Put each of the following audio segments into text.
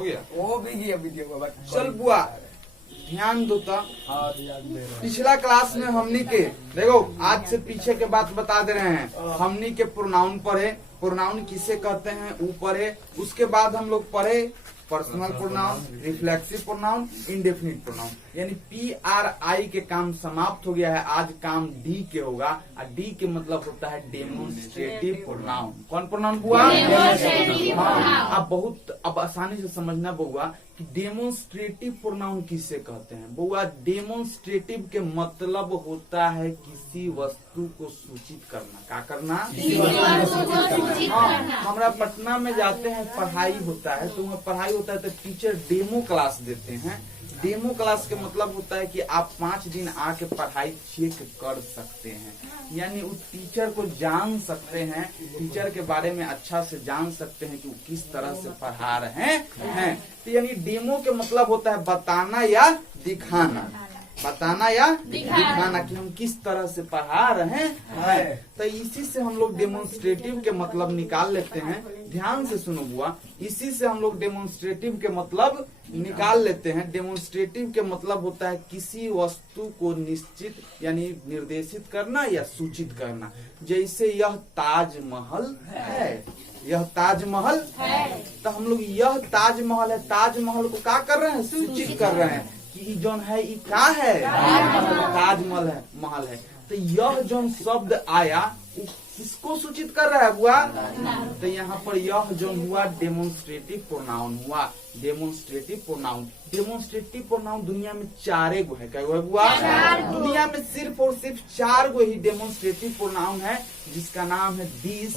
हो गया वो भी गया वीडियो। चल बुआ ध्यान दो तो। पिछला क्लास में हमनी के देखो आज से पीछे के बात बता दे रहे हैं। हमनी के प्रोनाउन पढ़े, प्रोनाउन किसे कहते हैं वो पढ़े। उसके बाद हम लोग पढ़े personal pronoun, reflexive pronoun, indefinite pronoun. यानी PRI के काम समाप्त हो गया है। आज काम D के होगा और D के मतलब होता है डेमोन्स्ट्रेटिव प्रोनाउन। कौन प्रोनाउन हुआ? अब बहुत अब आसानी से समझना बउआ कि डेमोन्स्ट्रेटिव प्रोनाउन किसे कहते हैं। बउआ डेमोन्स्ट्रेटिव के मतलब होता है किसी वस्तु को सूचित करना। क्या करना? हमारा पटना में जाते हैं पढ़ाई होता है तो वहाँ पढ़ाई होता है तो टीचर डेमो क्लास देते हैं। डेमो क्लास के मतलब होता है कि आप 5 दिन आके पढ़ाई चेक कर सकते हैं। यानी उस टीचर को जान सकते हैं, टीचर के बारे में अच्छा से जान सकते हैं कि वो किस तरह से पढ़ा रहे हैं। तो यानी डेमो के मतलब होता है बताना या दिखाना, बताना या दिखाना कि हम किस तरह से पढ़ा रहे हैं। तो इसी से हम लोग डेमोन्स्ट्रेटिव के मतलब निकाल लेते हैं। ध्यान से सुनो बुआ, इसी से हम लोग डेमोन्स्ट्रेटिव के मतलब निकाल लेते हैं। डेमोन्स्ट्रेटिव के मतलब होता है किसी वस्तु को निश्चित यानी निर्देशित करना या सूचित करना। जैसे यह ताजमहल है, यह ताजमहल है तो हम लोग यह ताजमहल है, ताजमहल को क्या कर रहे हैं? सूचित कर रहे हैं कि जौन है ये क्या है? ताजमहल है, महल है। तो यह जो शब्द आया किसको सूचित कर रहा है बुआ? तो यहाँ पर यह जो हुआ डेमोन्स्ट्रेटिव प्रोनाउन हुआ। डेमोन्स्ट्रेटिव प्रोनाउन, डेमोन्स्ट्रेटिव प्रोनाउन दुनिया में 4 गो है। क्या है बुआ? दुनिया में सिर्फ और सिर्फ 4 गो ही डेमोन्स्ट्रेटिव प्रोनाउन है, जिसका नाम है दिस,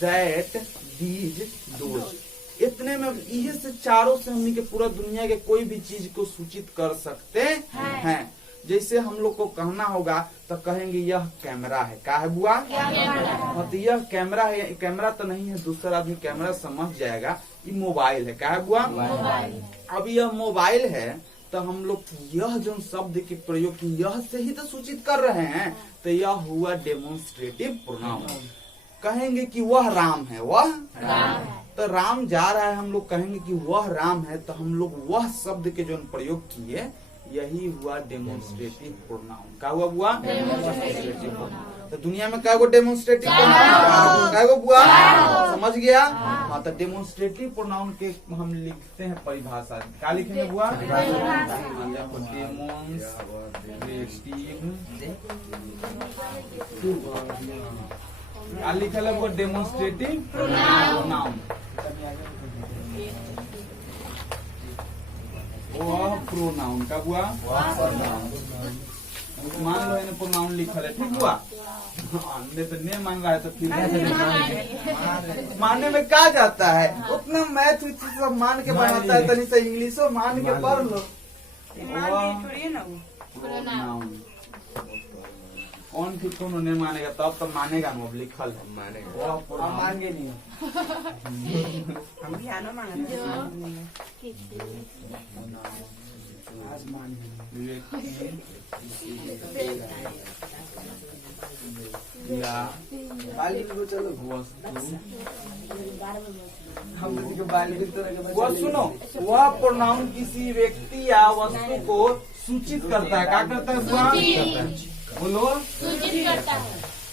दैट, दीज, दोज। इतने में इहे से चारों से हमनी के पूरा दुनिया के कोई भी चीज को सूचित कर सकते हैं। जैसे हम लोग को कहना होगा तो कहेंगे यह कैमरा है। क्या है बुआ? तो यह कैमरा है। कैमरा तो नहीं है, दूसरा आदमी कैमरा समझ जाएगा। ये मोबाइल है। क्या है बुआ? अब यह मोबाइल है तो हम लोग यह जो शब्द के प्रयोग की यह से ही तो सूचित कर रहे हैं। तो यह हुआ डेमोन्स्ट्रेटिव प्रोनाउन। कहेंगे कि वह राम है, वह तो राम जा रहा है, हम लोग कहेंगे कि वह राम है तो हम लोग वह शब्द के जो प्रयोग किए यही हुआ डेमोन्स्ट्रेटिव प्रोनाउन। क्या हुआ बुआ? Demonstrative pronoun. तो दुनिया में क्या डेमोन्स्ट्रेटिव प्रोनाउन? क्या बुआ? समझ गया? हाँ, तो डेमोन्स्ट्रेटिव प्रोनाउन के हम लिखते हैं परिभाषा। क्या लिखेंगे बुआ? क्या लिखल है वो? Demonstrative pronoun. वह प्रोनाउन का हुआ मान लो इन्हें प्रोनाउन लिखल है, ठीक हुआ? नहीं तो नहीं मान रहा है तो फिर मानने में क्या जाता है? उतना मैथ सब मान के बनाता है, तनी से इंग्लिशो मान के पढ़ लो। प्रोनाउन कौन की कौन नहीं मानेगा तब तो मानेगा वो लिखल है। मानेगा हम मानेंगे नहीं, हम ध्यान मांगते वो सुनो, वह प्रोनाउन किसी व्यक्ति या वस्तु को सूचित करता है। क्या करता है? बोलो, सूचित करता है।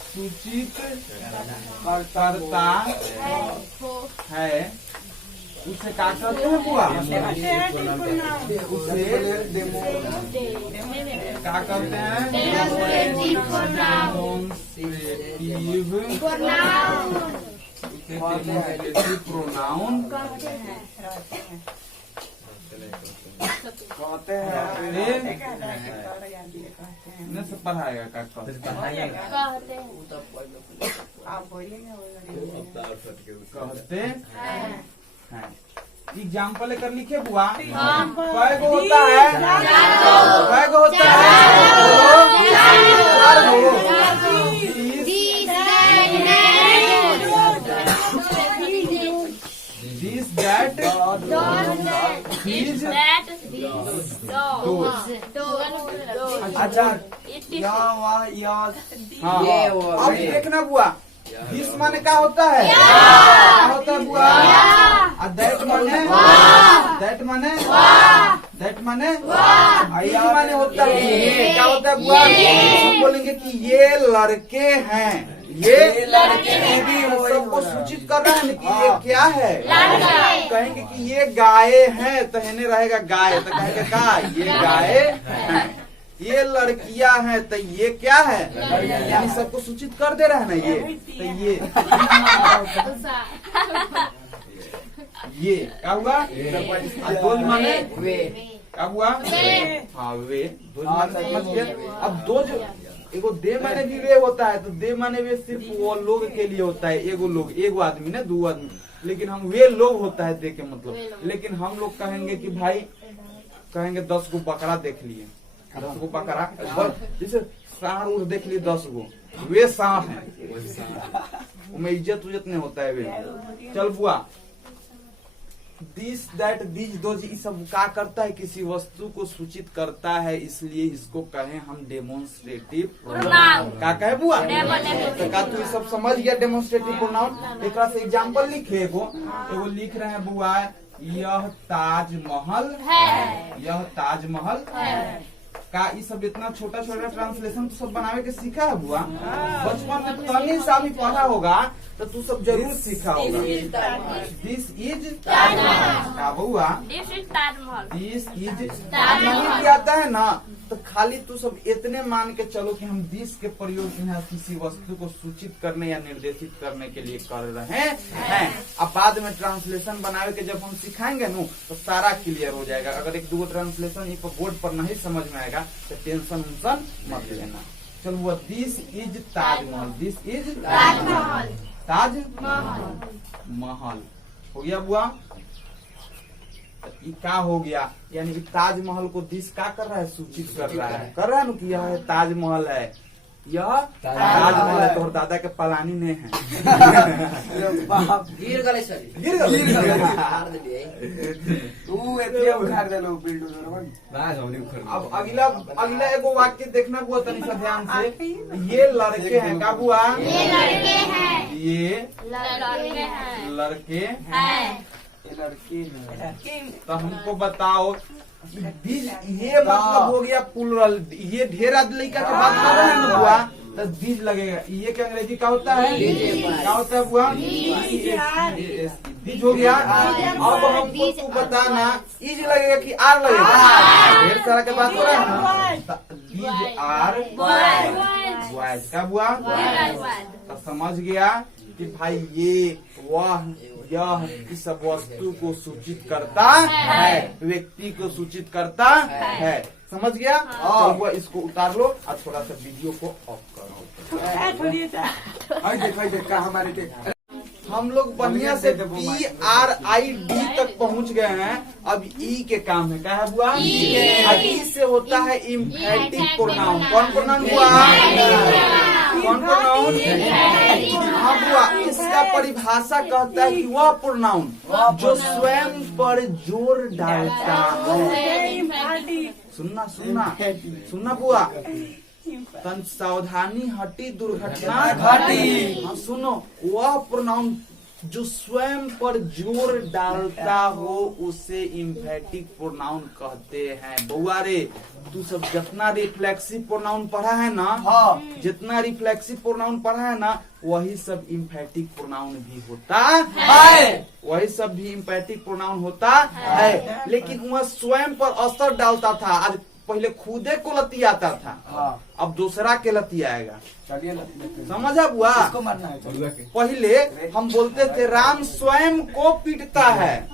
सूचित करता है। उसे क्या करते हैं बुआ? उसे क्या करते हैं? डेमोन्स्ट्रेटिव प्रोनाउन कहते हैं। न सब पढ़ाएगा क्या कहते हैं? एग्जाम्पल लेकर लिखे बुआ। कै गो होता है? कै गो होता है? 4 गो। This, that, these, अच्छा अब देखना बुआ, दिस माने क्या होता है? क्या होता है बुआ? दैट माने दैट माने दैट माने इज माने होता है ये। क्या होता है बुआ? हम बोलेंगे कि ये लड़के हैं, ये लड़के हैं, सबको सूचित कर रहा है ना कि ये क्या है। कहेंगे कि ये गाय है तो हेने रहेगा गाय, तो कहेंगे गाय, ये गाय है। ये लड़कियां हैं तो ये क्या है, यानी सबको सूचित कर दे रहा है ना ये। तो ये क्या हुआ? दोज माने वे। क्या हुआ? हाँ वे, दोज माने समझ गए। अब दोज एगो दे माने भी वे होता है, तो दे माने वे सिर्फ वो लोग के लिए होता है, एगो लोग, एगो आदमी ना, दो आदमी। लेकिन हम वे लोग होता है दे के मतलब। लेकिन हम लोग कहेंगे कि भाई, कहेंगे 10 गो बकरा देख लिए, 10 गो बकरा, जैसे सांड उड़ देख लिए 10 गो, वे सांड है, उनमें इज्जत उज्जत नहीं होता है वे। चल बुआ, दिस दैट दिस दोज, ये सब क्या करता है? किसी वस्तु को सूचित करता है, इसलिए इसको कहें हम डेमोन्स्ट्रेटिव प्रोनाउन। क्या कहे बुआ? तो का तू सब समझ गया डेमोन्स्ट्रेटिव प्रोनाउन? एक से एग्जाम्पल लिखे, एगो लिख रहे हैं बुआ, यह ताजमहल है, यह ताजमहल है। का ये सब इतना छोटा छोटा ट्रांसलेशन तो सब बनावे के सीखा है बुआ? बचपन में तनी सा भी पढ़ा होगा तो तू सब जरूर सीखा होगा। दिस इज क्या बुआ? दिस इज ताजमहल आता है ना, तो खाली तू सब इतने मान के चलो कि हम दिस के प्रयोग यहाँ किसी वस्तु को सूचित करने या निर्देशित करने के लिए कर रहे हैं। अब बाद में ट्रांसलेशन बनावे के जब हम सिखाएंगे ना, तो सारा क्लियर हो जाएगा। अगर एक दो ट्रांसलेशन बोर्ड पर नहीं समझ में आएगा तो टेंशन उन्सन मत लेना। चलो वो this is Taj Mahal, this is Taj Mahal हो गया बुआ। क्या हो गया? यानी कि ताजमहल को दिस क्या कर रहा है? सूचित कर रहा है, कर रहा है ना कि यह ताजमहल है, यह ताजमहल है। तो दादा के पलानी में है। गिर गले अब अगला एगो वाक्य देखना बुआ तनी सा ध्यान से। ये लड़के हैं, क्या बुआ? ये लड़के हैं, ये लड़के हैं, लड़की है। तो हमको बताओ, ये मतलब हो गया प्लूरल, ये ढेर लड़का की बात कर रहे हैं ना बुआ, तो बीज लगेगा। ये क्या अंग्रेजी का होता है? क्या होता है बुआ? बीज हो गया। अब हमको तू बताना, इज लगेगा कि आर लगेगा? ढेर सारा के बात हो रहा है ना। बीज आर बॉयज का बुआ, तो समझ गया कि भाई ये वह यह इस सब वस्तु को सूचित करता है, व्यक्ति को सूचित करता है। समझ गया? चल वो इसको उतार लो और थोड़ा सा वीडियो को ऑफ करो। हम लोग बढ़िया से PRID तक पहुंच गए हैं। अब ई के काम है, क्या है बुआ? ई से होता है इम्फेटिक प्रोनाउन। कौन प्रोनाउन हुआ? कौन प्रोनाउन? हाँ बुआ, इसका परिभाषा कहता है कि वह प्रोनाउन जो स्वयं पर जोर डालता है। सुनना सुनना सुनना बुआ, तन सावधानी हटी दुर्घटना घटी। हाँ सुनो, वह प्रोनाउन जो स्वयं पर जोर डालता हो उसे इम्फेटिक प्रोनाउन कहते हैं। बउआ रे, तू सब जितना रिफ्लेक्सिव प्रोनाउन पढ़ा है ना, जितना रिफ्लेक्सिव प्रोनाउन पढ़ा है ना, वही सब इम्फेटिक प्रोनाउन भी होता है, वही सब भी इम्फेटिक प्रोनाउन होता है। लेकिन वह स्वयं पर असर डालता था। आज पहले खुदे को लती आता था, अब दूसरा के लती आएगा। समझा बुआ? पहले हम बोलते थे राम स्वयं को पीटता है।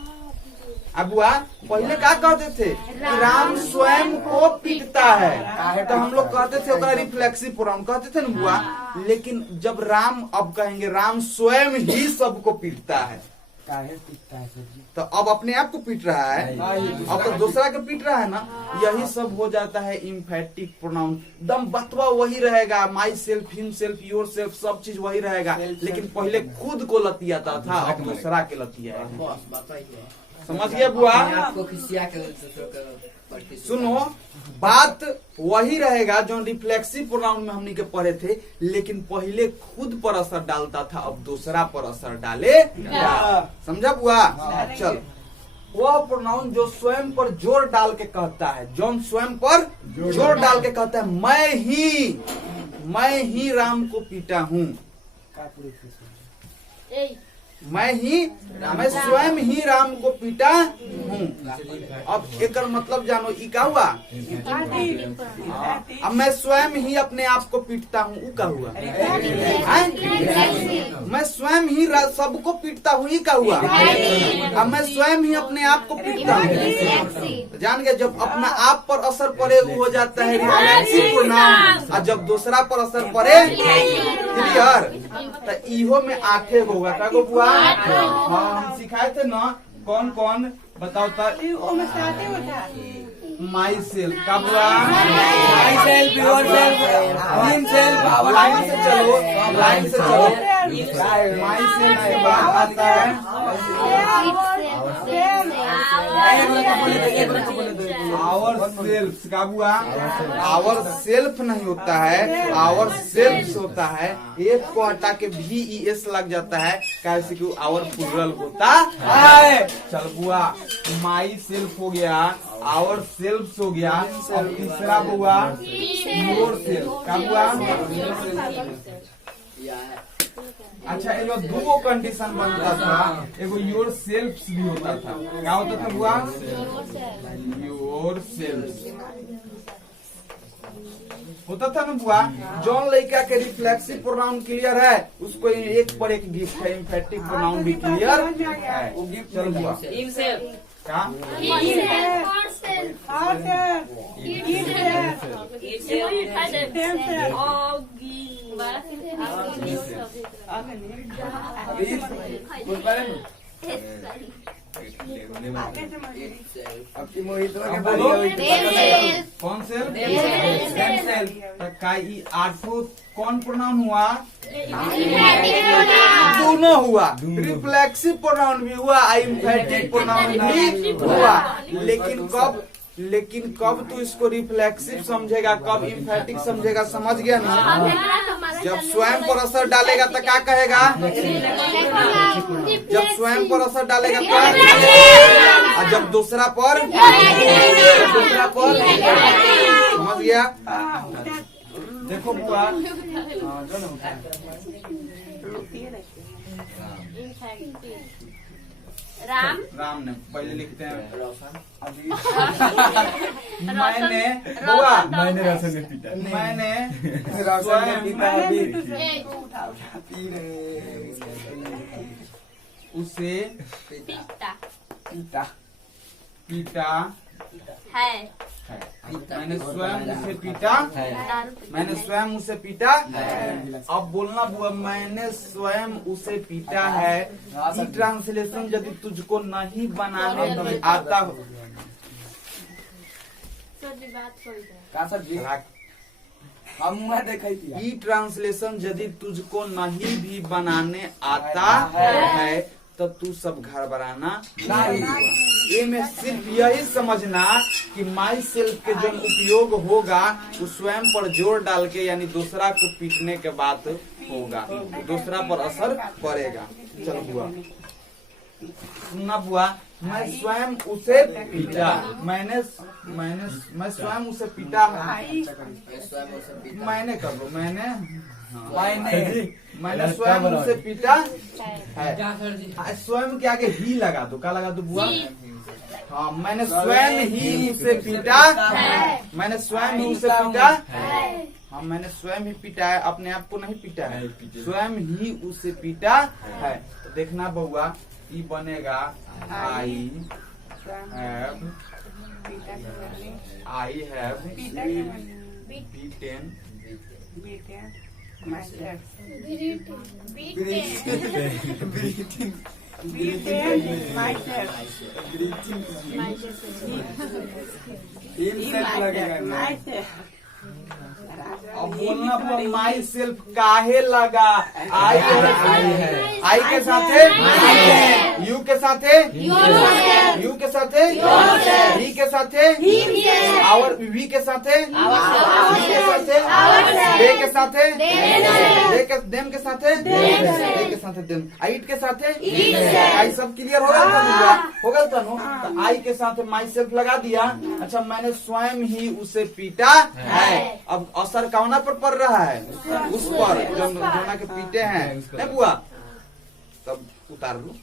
अब बुआ पहले क्या कहते थे कि राम स्वयं को पीटता है, तो हम लोग कहते थे ओकरा रिफ्लेक्सिव प्रोनाउन कहते थे ना बुआ। लेकिन जब राम, अब कहेंगे राम स्वयं ही सबको पीटता है, तो अब अपने आप को पीट रहा है, अब तो दूसरा को पीट रहा है ना। यही सब हो जाता है इम्फेटिक प्रोनाउन। दम बतवा वही रहेगा, my self, him self, your self, सब चीज वही रहेगा। लेकिन पहले खुद को लतियाता था, अब दूसरा के लतिया। समझ गया बुआ? सुनो, बात वही रहेगा जो रिफ्लेक्सिव प्रोनाउन में हमने के पढ़े थे। लेकिन पहले खुद पर असर डालता था, अब दूसरा पर असर डाले। समझा बुआ? चल वह प्रोनाउन जो स्वयं पर जोर डाल के कहता है, जो स्वयं पर जोर डाल के कहता है मैं ही राम को पीटा हूँ, मैं स्वयं ही राम को पीटा हूँ। अब एक मतलब जानो, ई का हुआ? अब मैं स्वयं ही अपने आप को पीटता हूँ, ऊ का हुआ? मैं स्वयं ही सबको पीटता हूँ, ई का हुआ? अब मैं स्वयं ही अपने आप को पीटता हूँ। जान गए, जब अपना आप पर असर पड़े वो हो जाता है रिफ्लेक्सिव प्रोनाउन, और जब दूसरा पर असर पड़े क्लियर, तो इहो में आठे होगा। क्या को बुआ? हाँ, हम सिखाए थे ना, कौन कौन बताओ तो। माई सेल्फ का बुआ? My self, your self, himself. Line से चलो, लाइन से चलो। माई सेल्फ के बाद आता है आवर सेल्फ का बुआ? आवर सेल्फ नहीं होता है, आवर सेल्फ होता है। एक को हटा के VES लग जाता है, कैसे कि आवर प्लूरल होता है। चल बुआ, माई सेल्फ हो गया, आवर सेल्फ हो गया, और तीसरा बुआ योर सेल्फ का बुआ? अच्छा, एगो दो कंडीशन बनता था, एगो योर सेल्फ भी होता था। क्या होता था बुआ? योर सेल्फ होता था ना बुआ। जॉन लड़का के रिफ्लेक्सिव प्रोनाउन क्लियर है, उसको एक पर एक गिफ्ट है, इम्फेटिक प्रोनाउन भी क्लियर है। चलो बुआ, क्या? कौन सेल्फ? आठों कौन प्रोनाउन हुआ? दोनों हुआ। रिफ्लेक्सिव प्रोनाउन भी हुआ, इम्फेटिक प्रोनाउन भी हुआ। लेकिन कब तू इसको रिफ्लेक्सिव समझेगा, कब इम्फेटिक समझेगा? समझ गया ना? जब स्वयं पर असर डालेगा तो क्या कहेगा? जब स्वयं पर असर डालेगा तो, और जब दूसरा पर समझ गया? देखो बुआ, राम ने पहले लिखते हैं अभी। मैंने रसन ने पीटा, मैंने उसे पीटा है। मैंने स्वयं उसे पीटा, मैंने स्वयं उसे पीटा। अब बोलना बुआ, मैंने स्वयं उसे पीटा है। ये ट्रांसलेशन यदि तुझको नहीं बनाने भी आता हो, ई ट्रांसलेशन यदि तुझको नहीं भी बनाने आता है तो तू सब घबराना नहीं। ये में सिर्फ यही समझना कि माई सेल्फ के जो उपयोग होगा वो स्वयं पर जोर डाल के, यानी दूसरा को पीटने के बाद होगा, दूसरा पर असर पड़ेगा। चलो बुआ, सुनना बुआ, मैं स्वयं उसे पीटा, मैं स्वयं उसे पीटा है। मैंने कर लो, मैंने स्वयं उसे पीटा है। स्वयं के आगे ही लगा दो, क्या लगा दो बुआ? हाँ, मैंने स्वयं ही उसे पीटा, मैंने स्वयं ही उसे पीटा। हाँ, मैंने स्वयं ही पीटा है, अपने आप को नहीं पीटा है, स्वयं ही उसे पीटा है। तो देखना बउआ, ये बनेगा आई हैव बीटेन अब बोलना माई सेल्फ काहे लगा? आई के साथ यू के साथ री के साथ है आवर, वी के साथ है सी के साथ है दे के साथ है देम के साथ है दे के साथ है देम, आइट के साथ है आई। सब क्लियर होगा तो आई के साथ माई सेल्फ लगा दिया। अच्छा, मैंने स्वयं ही उसे पीटा है। अब असर कौना पर पड़ रहा है? उस पर जो जोना के पीटे हैं, नहीं बुआ? तब उतार लो।